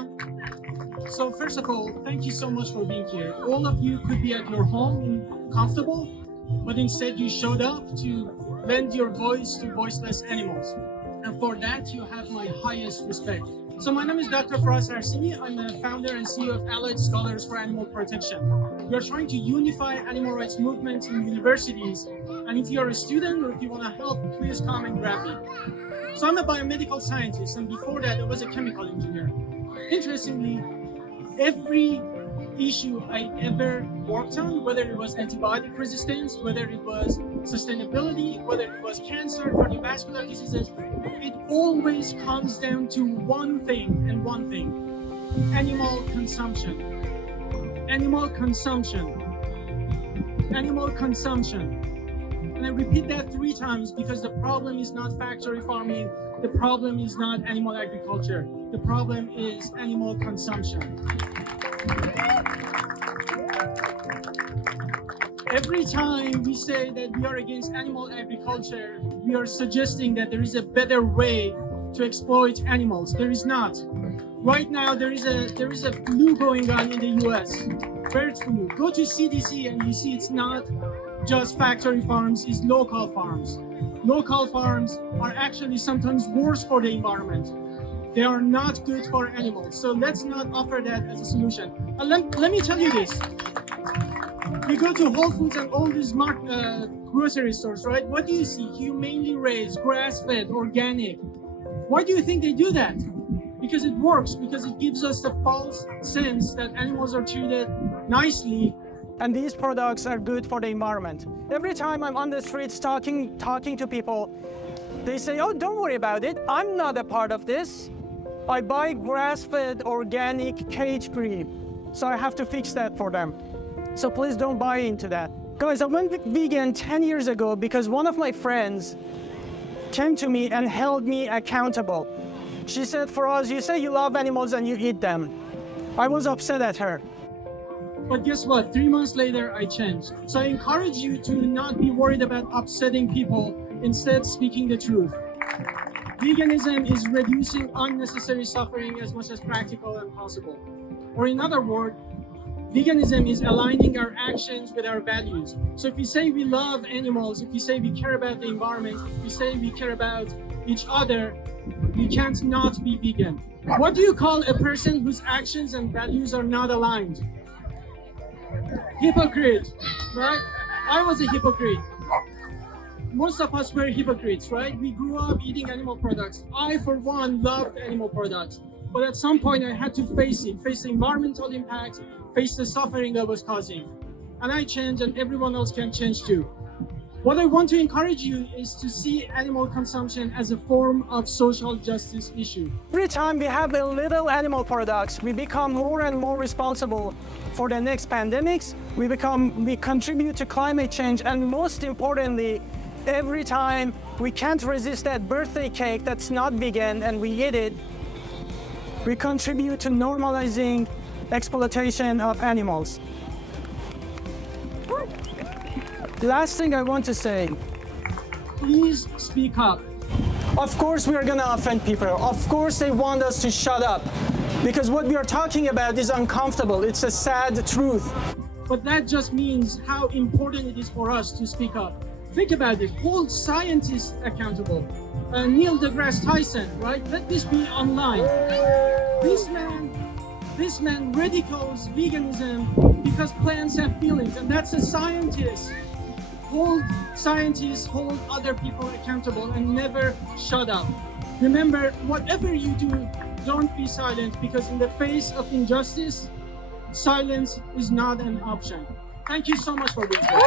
everyone. So first of all, thank you so much for being here. All of you could be at your home and comfortable, but instead you showed up to lend your voice to voiceless animals. And for that, you have my highest respect. So my name is Dr. Faraz Harsini. I'm a founder and CEO of Allied Scholars for Animal Protection. We are trying to unify animal rights movement in universities. And if you're a student or if you want to help, please come and grab me. So I'm a biomedical scientist, and before that, I was a chemical engineer. Interestingly, every issue I ever worked on, whether it was antibiotic resistance, whether it was sustainability, whether it was cancer, cardiovascular diseases, it always comes down to one thing and one thing: animal consumption. Animal consumption. Animal consumption. And I repeat that 3 times because the problem is not factory farming, the problem is not animal agriculture, the problem is animal consumption. Every time we say that we are against animal agriculture, we are suggesting that there is a better way to exploit animals. There is not. Right now, there is a flu going on in the US, bird flu. Go to CDC and you see it's not just factory farms, it's local farms. Local farms are actually sometimes worse for the environment. They are not good for animals. So let's not offer that as a solution. Let me tell you this. You go to Whole Foods and all these grocery stores, right? What do you see? Humanely raised, grass-fed, organic. Why do you think they do that? Because it works, because it gives us the false sense that animals are treated nicely. And these products are good for the environment. Every time I'm on the streets talking to people, they say, oh, don't worry about it. I'm not a part of this. I buy grass-fed organic cage-free. So I have to fix that for them. So please don't buy into that. Guys, I went vegan 10 years ago because one of my friends came to me and held me accountable. She said, Faraz, you say you love animals and you eat them. I was upset at her. But guess what? 3 months later, I changed. So I encourage you to not be worried about upsetting people, instead speaking the truth. Veganism is reducing unnecessary suffering as much as practical and possible. Or in other words, veganism is aligning our actions with our values. So if you say we love animals, if you say we care about the environment, if you say we care about each other, you can't not be vegan. What do you call a person whose actions and values are not aligned? Hypocrite, right? I was a hypocrite. Most of us were hypocrites, right? We grew up eating animal products. I, for one, loved animal products. But at some point, I had to face it, face the environmental impact, face the suffering I was causing. And I changed, and everyone else can change too. What I want to encourage you is to see animal consumption as a form of social justice issue. Every time we have a little animal products, we become more and more responsible for the next pandemics. We contribute to climate change, and most importantly, every time we can't resist that birthday cake that's not vegan and we eat it, we contribute to normalizing exploitation of animals. Last thing I want to say. Please speak up. Of course we are gonna offend people. Of course they want us to shut up. Because what we are talking about is uncomfortable. It's a sad truth. But that just means how important it is for us to speak up. Think about it. Hold scientists accountable. Neil deGrasse Tyson, right? Let this be online. This man ridicules veganism because plants have feelings, and that's a scientist. Hold scientists, hold other people accountable, and never shut up. Remember, whatever you do, don't be silent, because in the face of injustice, silence is not an option. Thank you so much for being here.